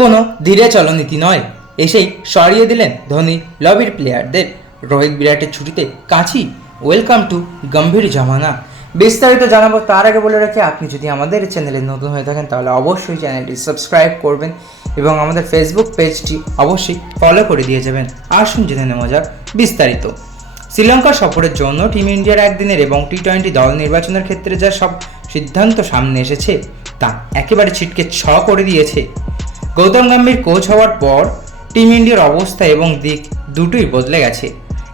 কোনো ধীরে চলনীতি নয়। এসেই সরিয়ে দিলেন ধোনি লবির প্লেয়ারদের রোহিত বিরাটের ছুটিতে কাছি ওয়েলকাম টু গম্ভীর জামানা। বিস্তারিত জানাব তার আগে বলে রাখি, আপনি যদি আমাদের চ্যানেলে নতুন হয়ে থাকেন, তাহলে অবশ্যই চ্যানেলটি সাবস্ক্রাইব করবেন এবং আমাদের ফেসবুক পেজটি অবশ্যই ফলো করে দিয়ে যাবেন। আসুন জেনে নেওয়া যাক বিস্তারিত। শ্রীলঙ্কা সফরের জন্য টিম ইন্ডিয়ার একদিনের এবং টি টোয়েন্টি দল নির্বাচনের ক্ষেত্রে যা সব সিদ্ধান্ত সামনে এসেছে, তা একেবারে ছিটকে ছ করে দিয়েছে। গৌতম গম্ভীর কোচ হওয়ার পর টিম ইন্ডিয়ার অবস্থা এবং দিক দুটোই বদলে গেছে।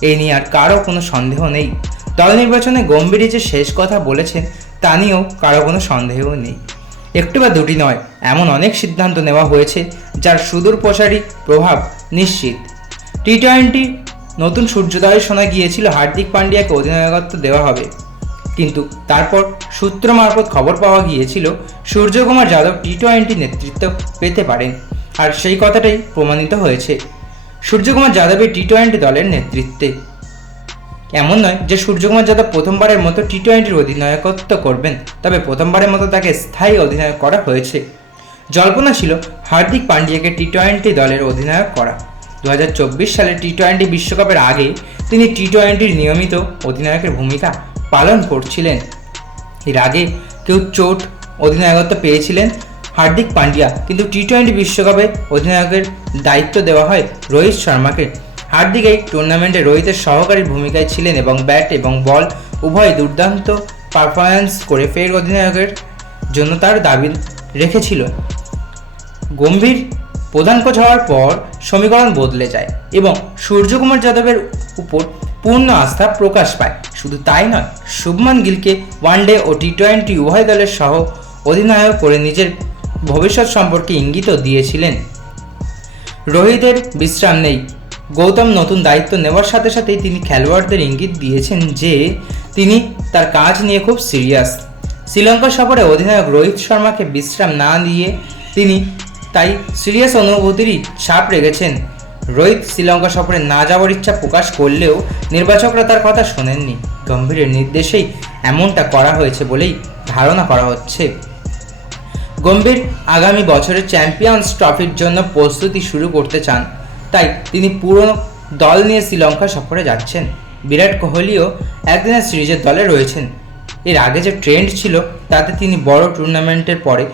এই নিয়ে আর কারও কোনো সন্দেহ নেই। দল নির্বাচনে গম্ভীর যে শেষ কথা বলেছেন, তা নিয়েও কারও কোনো সন্দেহ নেই। একটু বা দুটি নয়, এমন অনেক সিদ্ধান্ত নেওয়া হয়েছে, যার সুদূর প্রসারী প্রভাব নিশ্চিত। টি টোয়েন্টি নতুন সূর্যোদয়ে শোনা গিয়েছিল হার্দিক পান্ডিয়াকে অধিনায়কত্ব দেওয়া হবে। কিন্তু তারপর সূত্র মারফত খবর পাওয়া গিয়েছিল, সূর্যকুমার যাদব টি টোয়েন্টি নেতৃত্ব পেতে পারেন। আর সেই কথাটাই প্রমাণিত হয়েছে। সূর্যকুমার যাদবের টি টোয়েন্টি দলের নেতৃত্বে। এমন নয় যে সূর্যকুমার যাদব প্রথমবারের মতো টি টোয়েন্টির অধিনায়কত্ব করবেন, তবে প্রথমবারের মতো তাকে স্থায়ী অধিনায়ক করা হয়েছে। জল্পনা ছিল হার্দিক পান্ডিয়াকে টি টোয়েন্টি দলের অধিনায়ক করা। দু হাজার চব্বিশ সালে টি টোয়েন্টি বিশ্বকাপের আগে তিনি টি টোয়েন্টির নিয়মিত অধিনায়কের ভূমিকা পালন করছিলেন। এর আগে কেউ চোট অধিনায়কত্ব পেয়েছিলেন হার্দিক পান্ডিয়া, কিন্তু টি টোয়েন্টি বিশ্বকাপে অধিনায়কের দায়িত্ব দেওয়া হয় রোহিত শর্মাকে। হার্দিক এই টুর্নামেন্টে রোহিতের সহকারী ভূমিকায় ছিলেন এবং ব্যাট এবং বল উভয় দুর্দান্ত পারফরম্যান্স করে ফের অধিনায়কের জন্য তার দাবি রেখেছিল। গম্ভীর প্রধান কোচ হওয়ার পর সমীকরণ বদলে যায় এবং সূর্যকুমার যাদবের উপর পূর্ণ আস্থা প্রকাশ পায়। শুধু তাই নয়, শুভমান গিলকে ওয়ানডে ও টি টোয়েন্টি উভয় দলের সহ অধিনায়ক করে নিজের ভবিষ্যৎ সম্পর্কে ইঙ্গিতও দিয়েছিলেন। রোহিতের বিশ্রাম নেই। গৌতম নতুন দায়িত্ব নেওয়ার সাথে সাথেই তিনি খেলোয়াড়দের ইঙ্গিত দিয়েছেন যে, তিনি তার কাজ নিয়ে খুব সিরিয়াস। শ্রীলঙ্কা সফরে অধিনায়ক রোহিত শর্মাকে বিশ্রাম না দিয়ে তিনি তাই সিরিয়াস অনুভূতিরই ছাপ রেখেছেন। রোহিত শ্রীলঙ্কা সফরে না যাওয়ার ইচ্ছা প্রকাশ করলেও নির্বাচকরা তার কথা শোনেননি। গম্ভীরের নির্দেশেই এমনটা করা হয়েছে বলেই ধারণা করা হচ্ছে। গম্ভীর আগামী বছরের চ্যাম্পিয়ন্স ট্রফির জন্য প্রস্তুতি শুরু করতে চান, তাই তিনি পুরনো দল নিয়ে শ্রীলঙ্কা সফরে যাচ্ছেন। বিরাট কোহলিও একদিনের সিরিজের দলে রয়েছেন। এর আগে যে ট্রেন্ড ছিল, তাতে তিনি বড় টুর্নামেন্টের পরে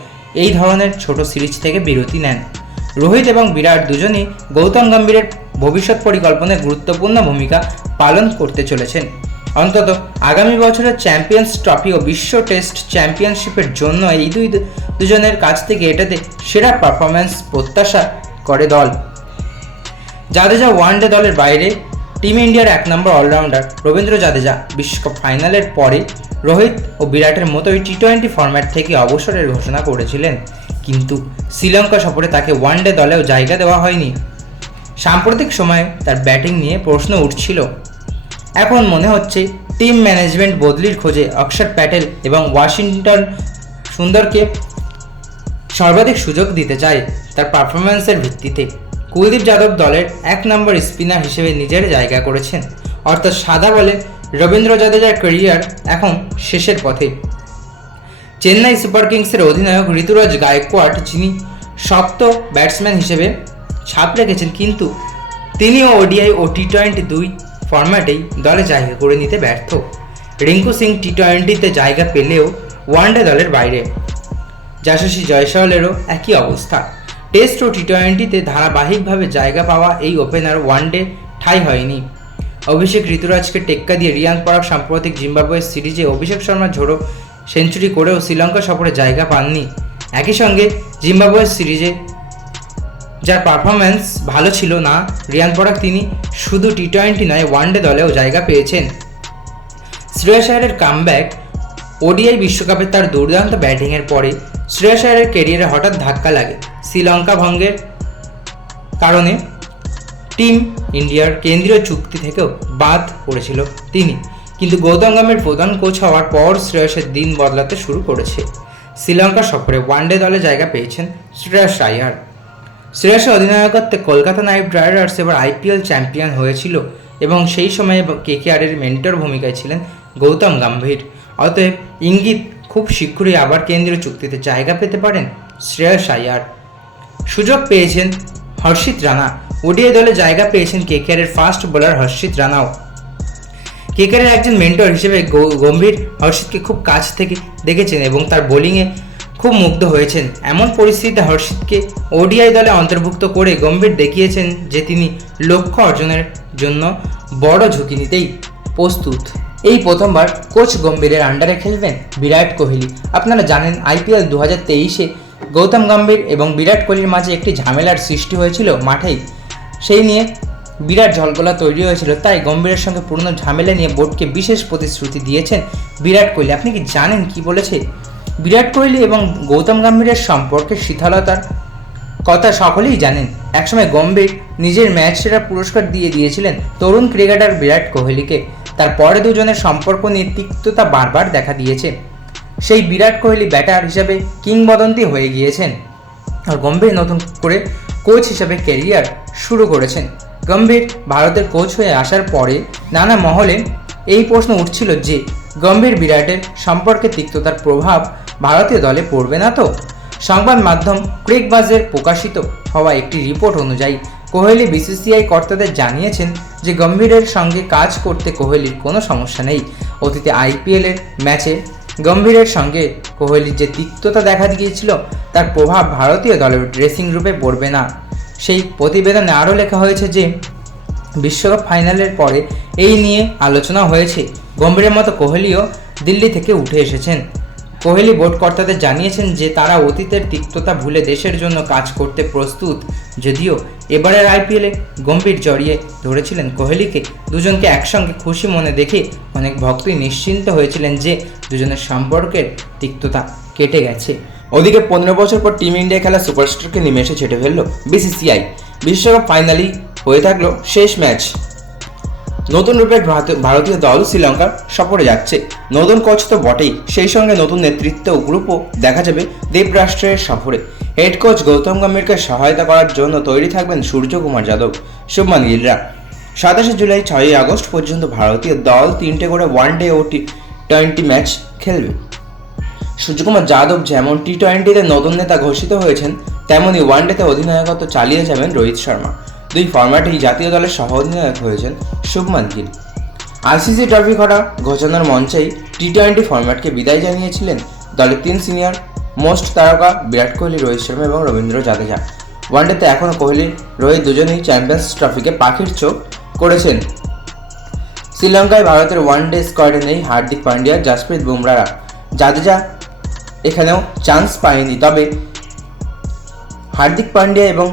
এই ধরনের ছোট সিরিজ থেকে বিরতি নেন। রোহিত এবং বিরাট দুজনেই গৌতম গম্ভীরের ভবিষ্যৎ পরিকল্পনায় গুরুত্বপূর্ণ ভূমিকা পালন করতে চলেছেন। অন্তত আগামী বছরের চ্যাম্পিয়ন্স ট্রফি ও বিশ্ব টেস্ট চ্যাম্পিয়নশিপের জন্য এই দুই দুজনের কাছ থেকে এটাতে সেরা পারফরম্যান্স প্রত্যাশা করে দল। জাদেজা ওয়ানডে দলের বাইরে টিম ইন্ডিয়ার এক নম্বর অলরাউন্ডার রবীন্দ্র জাদেজা বিশ্বকাপ ফাইনালের পরে রোহিত ও বিরাটের মতোই টি টোয়েন্টি ফরম্যাট থেকে অবসরের ঘোষণা করেছিলেন। কিন্তু শ্রীলঙ্কা সফরে তাকে ওয়ানডে দলেও জায়গা দেওয়া হয়নি। সাম্প্রতিক সময়ে তার ব্যাটিং নিয়ে প্রশ্ন উঠছিল। এখন মনে হচ্ছে টিম ম্যানেজমেন্ট বদলির খোঁজে অক্ষর প্যাটেল এবং ওয়াশিংটন সুন্দরকে সর্বাধিক সুযোগ দিতে চায় তার পারফরম্যান্সের ভিত্তিতে। কুলদীপ যাদব দলের এক নম্বর স্পিনার হিসেবে নিজের জায়গা করেছেন। অর্থাৎ সাদা বলে রবীন্দ্র জাদেজার ক্যারিয়ার এখন শেষের পথে। চেন্নাই সুপার কিংসের অধিনায়ক ঋতুরাজ গায়কোয়াড যিনি শক্ত ব্যাটসম্যান হিসেবে ছাপ রেখেছেন, কিন্তু তিনিও ওডিআই ও টি টোয়েন্টি দুই ফরম্যাটেই দলে জায়গা করে নিতে ব্যর্থ। রিঙ্কু সিং টি টোয়েন্টিতে জায়গা পেলেও ওয়ানডে দলের বাইরে। যশস্বী জয়সওয়ালেরও একই অবস্থা। টেস্ট ও টি টোয়েন্টিতে ধারাবাহিকভাবে জায়গা পাওয়া এই ওপেনার ওয়ানডে ঠাঁই হয়নি। অভিষেক ঋতুরাজকে টেক্কা দিয়ে রিয়ান পরাগ সাম্প্রতিক জিম্বাবুয়ের সিরিজে অভিষেক শর্মা ঝোড়ো সেঞ্চুরি করেও শ্রীলঙ্কা সফরে জায়গা পাননি। একই সঙ্গে জিম্বাবুয়ের সিরিজে যার পারফরম্যান্স ভালো ছিল না, রিয়ান পরাগ তিনি শুধু টি টোয়েন্টি নয়, ওয়ানডে দলেও জায়গা পেয়েছেন। শ্রেয়াস আয়ারের কামব্যাক ওডিআই বিশ্বকাপে তার দুর্দান্ত ব্যাটিংয়ের পরে শ্রেয়াস আয়ারের ক্যারিয়ারে হঠাৎ ধাক্কা লাগে শ্রীলঙ্কা ভঙ্গের কারণে টিম ইন্ডিয়ার কেন্দ্রীয় চুক্তি থেকেও বাদ পড়েছিল তিনি। কিন্তু গৌতম প্রধান কোচ হওয়ার পর শ্রেয়সের দিন বদলাতে শুরু করেছে। শ্রীলঙ্কা সফরে ওয়ানডে দলে জায়গা পেয়েছেন শ্রেয়স আয়ার শ্রেয়সের অধিনায়কত্বে কলকাতা নাইট রাইডার্স এবার আইপিএল চ্যাম্পিয়ন হয়েছিল এবং সেই সময়ে কেকেআরের মেন্টর ভূমিকায় ছিলেন গৌতম গম্ভীর অতএব ইঙ্গিত, খুব শীঘ্রই আবার কেন্দ্রীয় চুক্তিতে জায়গা পেতে পারেন শ্রেয়স আয়ার সুযোগ পেয়েছেন হর্ষিত রানা। ওডিআই দলে জায়গা পেয়েছেন কেকেআরের ফাস্ট বোলার হর্ষিত রানাও। কেকারের একজন মেন্টর হিসেবে গম্ভীর হর্ষিতকে খুব কাছ থেকে দেখেছেন এবং তার বোলিংয়ে খুব মুগ্ধ হয়েছেন। এমন পরিস্থিতিতে হর্ষিতকে ওডিআই দলে অন্তর্ভুক্ত করে গম্ভীর দেখিয়েছেন যে তিনি লক্ষ্য অর্জনের জন্য বড় ঝুঁকি নিতেই প্রস্তুত। এই প্রথমবার কোচ গম্ভীরের আন্ডারে খেলবেন বিরাট কোহলি। আপনারা জানেন আইপিএল দু হাজার তেইশে গৌতম গম্ভীর এবং বিরাট কোহলির মাঝে একটি ঝামেলার সৃষ্টি হয়েছিল মাঠেই। সেই নিয়ে বিরাট ঝলকলা তৈরি হয়েছিল, তাই গম্ভীরের সঙ্গে পুরনো ঝামেলা নিয়ে বোর্ডকে বিশেষ প্রতিশ্রুতি দিয়েছেন বিরাট কোহলি। আপনি কি জানেন কি বলেছে? বিরাট কোহলি এবং গৌতম গম্ভীরের সম্পর্কে শীতলতার কথা সকলেই জানেন। একসময় গম্ভীর নিজের ম্যাচ সেরা পুরস্কার দিয়ে দিয়েছিলেন তরুণ ক্রিকেটার বিরাট কোহলিকে। তারপরে দুজনের সম্পর্ক নিয়ে তিক্ততা বারবার দেখা দিয়েছে। সেই বিরাট কোহলি ব্যাটার হিসাবে কিংবদন্তি হয়ে গিয়েছেন। আর গম্ভীর নতুন করে কোচ হিসেবে ক্যারিয়ার শুরু করেছেন। গম্ভীর ভারতের কোচ হয়ে আসার পরে নানা মহলে এই প্রশ্ন উঠছিল যে, গম্ভীর বিরাটের সম্পর্কে তিক্ততার প্রভাব ভারতীয় দলে পড়বে না তো? সংবাদ মাধ্যম ক্রিকবাজের প্রকাশিত হওয়া একটি রিপোর্ট অনুযায়ী, কোহলি বিসিসিআই কর্তাদের জানিয়েছেন যে, গম্ভীরের সঙ্গে কাজ করতে কোহলির কোনো সমস্যা নেই। অতীতে আইপিএলের ম্যাচে গম্ভীরের সঙ্গে কোহলির যে তিক্ততা দেখা দিয়েছিল, তার প্রভাব ভারতীয় দলের ড্রেসিং রুমে পড়বে না। সেই প্রতিবেদনে আরও লেখা হয়েছে যে, বিশ্বকাপ ফাইনালের পরে এই নিয়ে আলোচনা হয়েছে। গম্ভীরের মতো কোহলিও দিল্লি থেকে উঠে এসেছেন। কোহলি বোর্ড কর্তাদের জানিয়েছেন যে, তারা অতীতের তিক্ততা ভুলে দেশের জন্য কাজ করতে প্রস্তুত। যদিও এবারের আইপিএলে গম্ভীর জড়িয়ে ধরেছিলেন কোহলিকে। দুজনকে একসঙ্গে খুশি মনে দেখে অনেক ভক্তই নিশ্চিন্ত হয়েছিলেন যে, দুজনের সম্পর্কের তিক্ততা কেটে গেছে। ওদিকে পনেরো বছর পর টিম ইন্ডিয়া খেলা সুপারস্টারকে নিমেষে ছেটে ফেলল বিসিসিআই। বিশ্বকাপ ফাইনালি হয়ে থাকল শেষ ম্যাচ। নতুন রূপে ভারত- ভারতীয় দল শ্রীলঙ্কার সফরে যাচ্ছে। নতুন কোচ তো বটেই। সেই সঙ্গে নতুন নেতৃত্ব গ্রুপও দেখা যাবে দ্বীপরাষ্ট্রের সফরে। হেড কোচ গৌতম গম্ভীরকে সহায়তা করার জন্য তৈরি থাকবেন সূর্যকুমার যাদব, শুভমান গিলরা। সাতাশে জুলাই, ছয়ই আগস্ট পর্যন্ত ভারতীয় দল তিনটে করে ওয়ান ডে ও টি টোয়েন্টি ম্যাচ খেলবে। সূর্যকুমার যাদব যেমন টি টোয়েন্টিতে নতুন নেতা ঘোষিত হয়েছেন তেমনই ওয়ানডেতে অধিনায়কত্ব চালিয়ে যাবেন রোহিত শর্মা। দুই ফরম্যাটেই জাতীয় দলের সহ অধিনায়ক হয়েছেন শুভমান গিল। আইসিসি ট্রফি ঘটা ঘোষণার মঞ্চেই টি টোয়েন্টি ফরম্যাটকে বিদায় জানিয়েছিলেন দলের তিন সিনিয়র, মোস্ট তারকা বিরাট কোহলি, রোহিত শর্মা এবং রবীন্দ্র জাদেজা। ওয়ানডেতে এখনও কোহলি, রোহিত দুজনেই চ্যাম্পিয়ন্স ট্রফিকে পাখির চোখ করেছেন। শ্রীলঙ্কায় ভারতের ওয়ান ডে স্কোয়াডে নেই হার্দিক পান্ডিয়া, জাসপ্রীত বুমরারা জাদেজা এখানেও চান্স পায়নি তবে হার্দিক পান্ডিয়া এবং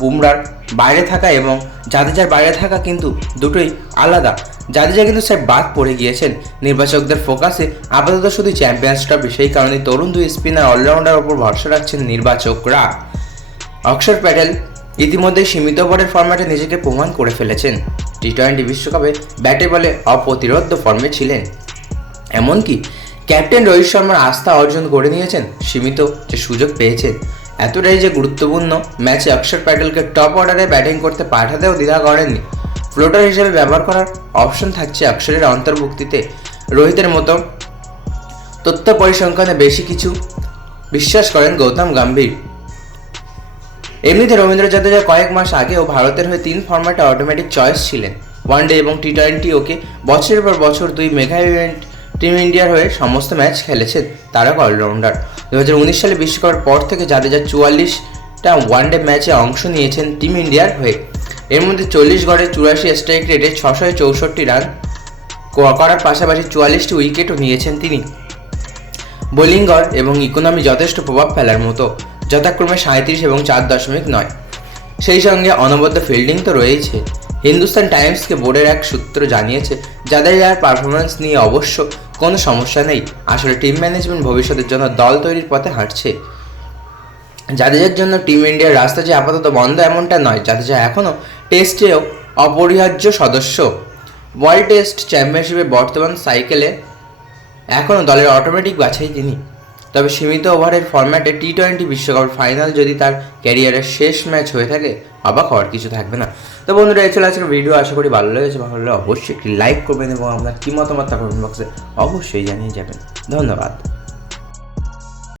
বুমরার বাইরে থাকা এবং জাদেজার বাইরে থাকা কিন্তু দুটোই আলাদা। জাদেজা কিন্তু স্যার বাদ পড়ে গিয়েছেন। নির্বাচকদের ফোকাসে আপাতত শুধু চ্যাম্পিয়ন্স ট্রফি সেই কারণে তরুণ দুই স্পিনার অলরাউন্ডার ওপর ভরসা রাখছেন নির্বাচকরা। অক্ষর প্যাটেল ইতিমধ্যে সীমিত ওভারের ফরম্যাটে নিজেকে প্রমাণ করে ফেলেছেন। টি টোয়েন্টি বিশ্বকাপে ব্যাটে বলে অপ্রতিরোধ ফর্মে ছিলেন। এমনকি ক্যাপ্টেন রোহিত শর্মার আস্থা অর্জন করে নিয়েছেন সীমিত যে সুযোগ পেয়েছেন এতটাই যে গুরুত্বপূর্ণ ম্যাচে অক্ষর প্যাটেলকে টপ অর্ডারে ব্যাটিং করতে পাঠাতেও দ্বিধা করেননি। ফ্লোটার হিসেবে ব্যবহার করার অপশন থাকছে অক্ষরের অন্তর্ভুক্তিতে। রোহিতের মতো তথ্য পরিসংখ্যানে বেশি কিছু বিশ্বাস করেন গৌতম গম্ভীর। এমনিতে রবীন্দ্র জাদেজা কয়েক মাস আগেও ভারতের হয়ে তিন ফরম্যাটে অটোমেটিক চয়েস ছিলেন। ওয়ানডে এবং টি টোয়েন্টি ওকে বছরের পর বছর দুই মেগা ইভেন্ট টিম ইন্ডিয়ার হয়ে সমস্ত ম্যাচ খেলেছেন তারকা অলরাউন্ডার দু হাজার উনিশ সালে বিশ্বকাপের পর থেকে জাদেজা চুয়াল্লিশটা ওয়ানডে ম্যাচে অংশ নিয়েছেন টিম ইন্ডিয়ার হয়ে। এর মধ্যে চল্লিশ গড়ে চুরাশি স্ট্রাইক রেটে ছশো চৌষট্টি রান করার পাশাপাশি চুয়াল্লিশটি উইকেটও নিয়েছেন তিনি। বোলিং গড় এবং ইকোনমি যথেষ্ট প্রভাব ফেলার মতো, যথাক্রমে সাঁত্রিশ এবং চার দশমিক নয়। সেই সঙ্গে অনবদ্য ফিল্ডিং তো রয়েছে হিন্দুস্তান টাইমসকে বোর্ডের এক সূত্র জানিয়েছে যাদের যার পারফরমেন্স নিয়ে অবশ্য কোনো সমস্যা নেই। আসলে টিম ম্যানেজমেন্ট ভবিষ্যতের জন্য দল তৈরির পথে হাঁটছে। জাদেজার জন্য টিম ইন্ডিয়ার রাস্তা যে আপাতত বন্ধ এমনটা নয় জাদেজা এখনও টেস্টেও অপরিহার্য সদস্য। ওয়ার্ল্ড টেস্ট চ্যাম্পিয়নশিপে বর্তমান সাইকেলে এখনও দলের অটোমেটিক বাছাই তিনি। তবে সীমিত ওভারের ফরম্যাটে টি টোয়েন্টি বিশ্বকাপের ফাইনাল যদি তার ক্যারিয়ারের শেষ ম্যাচ হয়ে থাকে, অবাক হওয়ার কিছু থাকবে না। তো বন্ধুরা, এই চলে আজকের ভিডিও আশা করি ভালো লেগেছে। ভালো লাগলে অবশ্যই একটি লাইক করবেন এবং আপনার কী মতামত তা কমেন্ট বক্সে অবশ্যই জানিয়ে যাবেন। ধন্যবাদ।